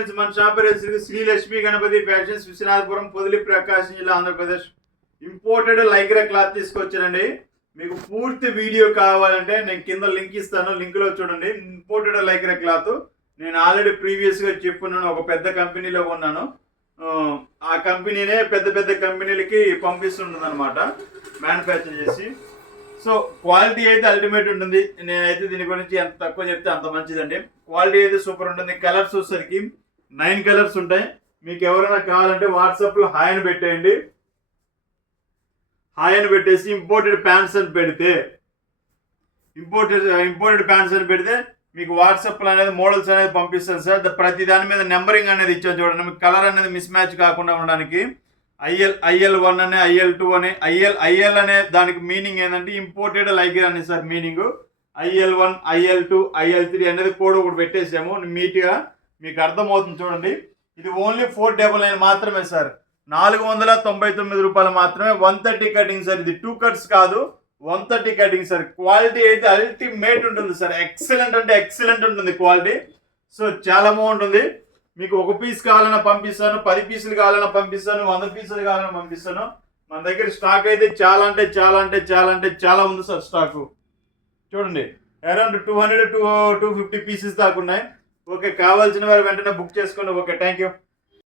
Friends, మన shop పేరు Shri Lakshmi Ganapati fashions, Viswanathapuram, Podili, ప్రకాశం జిల్లా, ఆంధ్రప్రదేశ్. ఇంపోర్టెడ్ లైక్రా క్లాత్ తీసుకొచ్చానండి. మీకు పూర్తి వీడియో కావాలంటే నేను కింద లింక్ ఇస్తాను, లింక్లో చూడండి. ఇంపోర్టెడ్ లైక్రా క్లాత్ నేను ఆల్రెడీ ప్రీవియస్గా చెప్పున్నాను. ఒక పెద్ద కంపెనీలో కొన్నాను. ఆ కంపెనీనే పెద్ద పెద్ద కంపెనీలకి పంపిస్తుంటుంది అనమాట, మ్యానుఫ్యాక్చర్ చేసి. సో క్వాలిటీ అయితే అల్టిమేట్ ఉంటుంది. నేనైతే దీని గురించి ఎంత తక్కువ చెప్తే అంత మంచిదండి. క్వాలిటీ అయితే సూపర్ ఉంటుంది. కలర్స్ వచ్చేసరికి 9 కలర్స్ ఉంటాయి. మీకు ఎవరైనా కావాలంటే వాట్సాప్లో హాయ్ అని పెట్టేయండి. హాయ్ అని పెట్టేసి ఇంపోర్టెడ్ ప్యాంట్స్ అని పెడితే మీకు వాట్సాప్లో అనేది మోడల్స్ అనేది పంపిస్తాను సార్. ప్రతి దాని మీద నెంబరింగ్ అనేది ఇచ్చాను చూడండి. మీకు కలర్ అనేది మిస్ మ్యాచ్ కాకుండా ఉండడానికి IL1 అని, IL2 అని, IL అనే దానికి మీనింగ్ ఏంటంటే ఇంపోర్టెడ్ లైక్రా అని sir meaning. IL1, IL2, IL3 అనేది కోడ్ ఒకటి పెట్టేసాము నీట్గా, మీకు అర్థమవుతుంది చూడండి. ఇది ఓన్లీ 499 మాత్రమే సార్, 499 రూపాయలు మాత్రమే. 130 కటింగ్ సార్. ఇది 2 కట్స్ కాదు, 130 కటింగ్ సార్. క్వాలిటీ అయితే అల్టిమేట్ ఉంటుంది సార్. ఎక్సలెంట్ అంటే ఎక్సలెంట్ ఉంటుంది క్వాలిటీ. సో చాలా బాగుంటుంది. మీకు ఒక పీస్ కావాలన్నా పంపిస్తాను, 10 పీసులు కావాలన్నా పంపిస్తాను, 100 పీసులు కావాలన్నా పంపిస్తాను. మన దగ్గర స్టాక్ అయితే చాలా అంటే చాలా అంటే చాలా అంటే చాలా ఉంది సార్. స్టాకు చూడండి, అరౌండ్ 200 to 250 పీసెస్ దాకా ఉన్నాయి. ఓకే, కావాల్సిన వారు వెంటనే బుక్ చేసుకోండి. Okay, thank you.